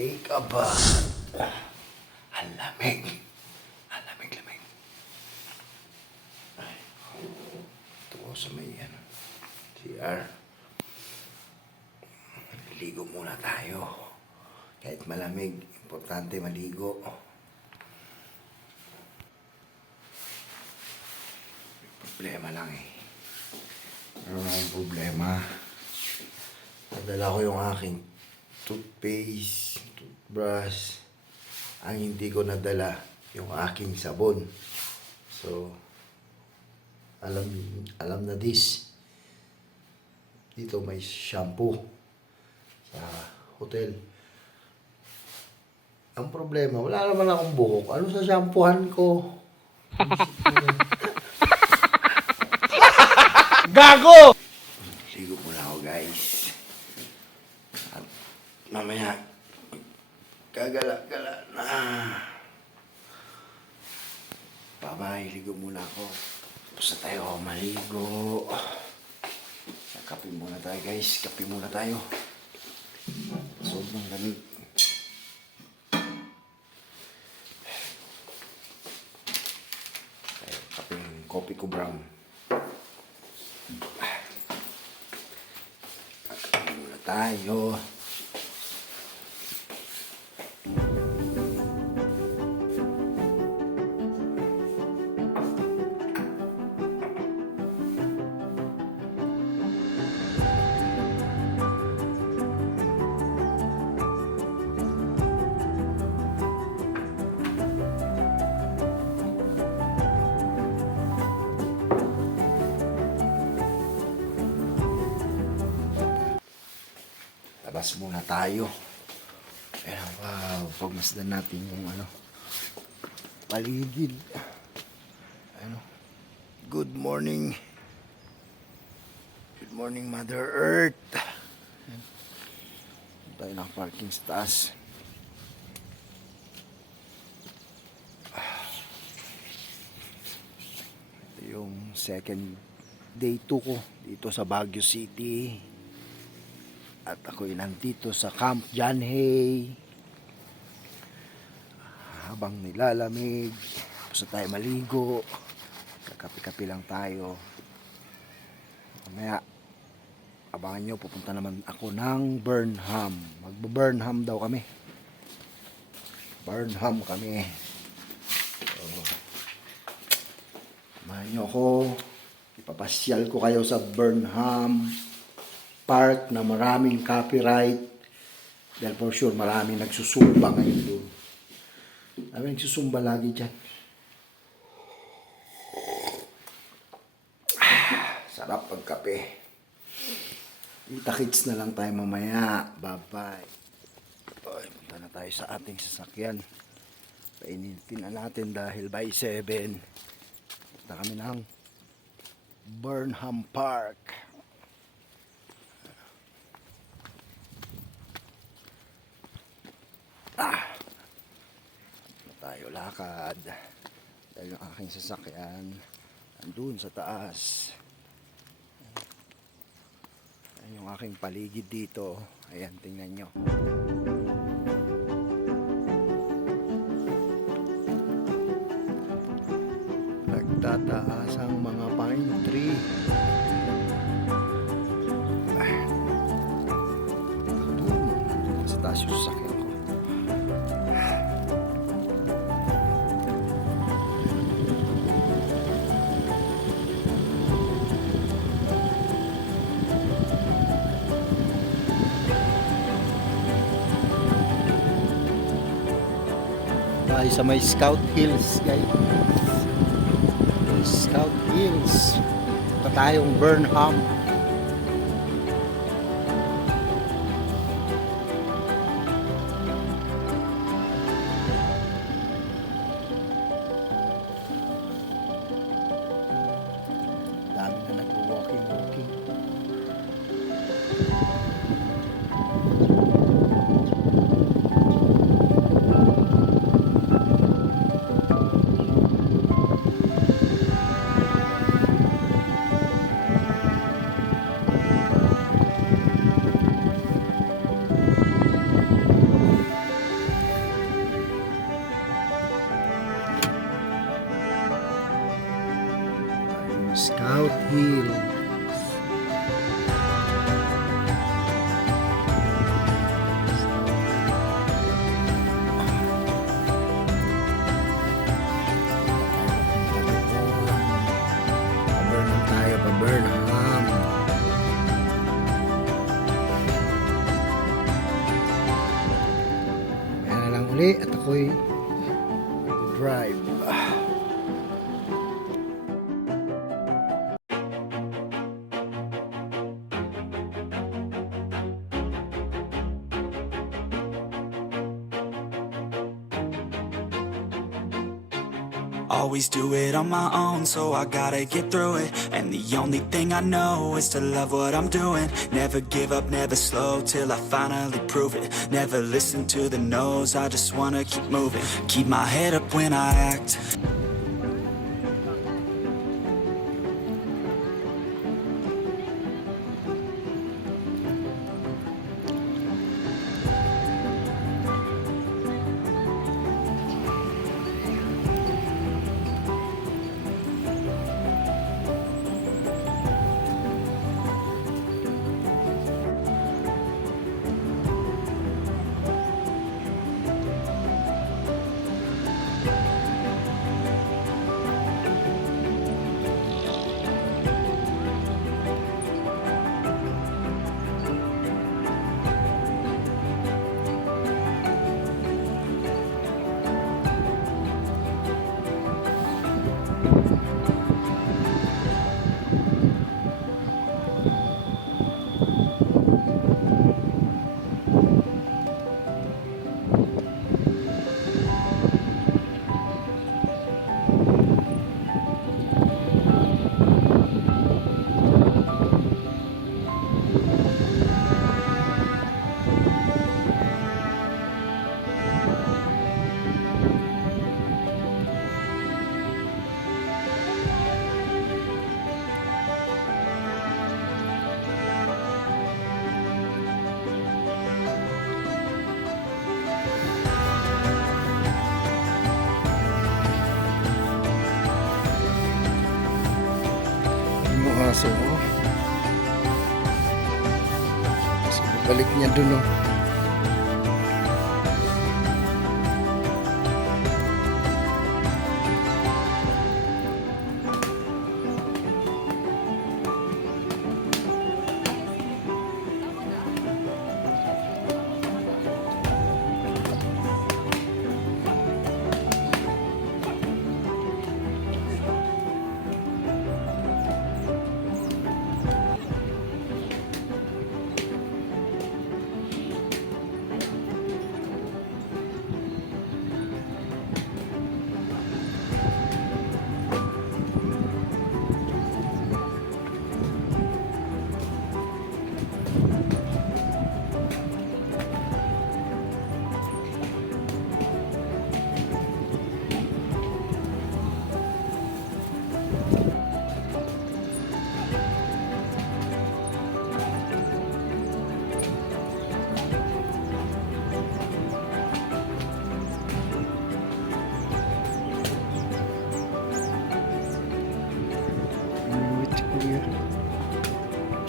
Take a bath. Ang lamig. Ang lamig. Ay, ito ko sa may CR. Ligo muna tayo. Kahit malamig, importante maligo. May problema lang eh. Meron akong problema. Nadala ko yung aking toothpaste, toothbrush. Ang hindi ko nadala, yung aking sabon. So, alam na this. Dito may shampoo sa hotel. Ang problema, wala naman akong buhok. Ano sa shampoohan ko? Gago! Ligo muna ako, guys. At mamaya, gagala-gala na. Bye-bye, ligo muna ako. Tapos na tayo maligo. Kape muna tayo, guys. Kape muna tayo. Sobrang lamig. Kapeng kopi ko brown. Kape muna tayo. Labas muna tayo. Ayan, wow. Pagmasdan natin yung paligid. Good morning. Good morning, Mother Earth. Ayan. Tayo ng parking sa taas. Ito yung second day 2 ko dito sa Baguio City. At ako'y nandito sa Camp John Hay. Habang nilalamig, tapos na tayo maligo. Kakapi-kapi lang tayo. Mamaya, abangan nyo, pupunta naman ako ng Burnham. Magbo-Burnham daw kami. Burnham kami. So, samahan nyo ako. Ipapasyal ko kayo sa Burnham Park na maraming copyright. Dahil for sure maraming nagsusumba ngayon doon. Maraming nagsusumba lagi dyan. Sarap pagkape. Kita-kits na lang tayo mamaya. Bye-bye. Punta na tayo sa ating sasakyan. Painitin na natin dahil by 7. Punta kami ng Burnham Park. Tayo lakad dahil yung aking sasakyan andun sa taas. Ayan yung aking paligid dito. Ayan, tingnan nyo. Nagtataas ang mga pine tree. Andun sa taas yung sasakyan ko. Tayo sa may Scout Hills, guys. Scout Hills. Ito tayong Burnham. Dami na nag-walking. uli at ako'y drive. Always do it on my own, so I gotta get through it. And the only thing I know is to love what I'm doing. Never give up, never slow, till I finally prove it. Never listen to the no's, I just wanna keep moving. Keep my head up when I act. Yung aso, oh. Kasi balik niya dun, oh.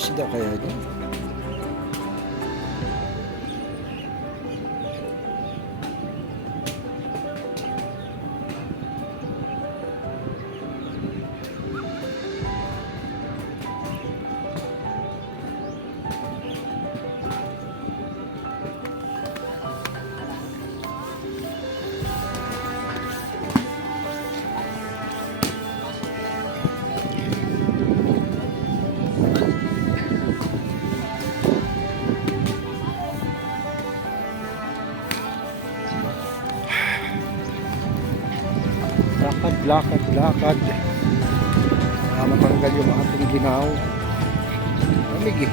Isda kaya dyan? Lakad. Para matanggal yung ating ginaw. Lamig eh.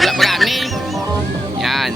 Wala pa gani. Yan.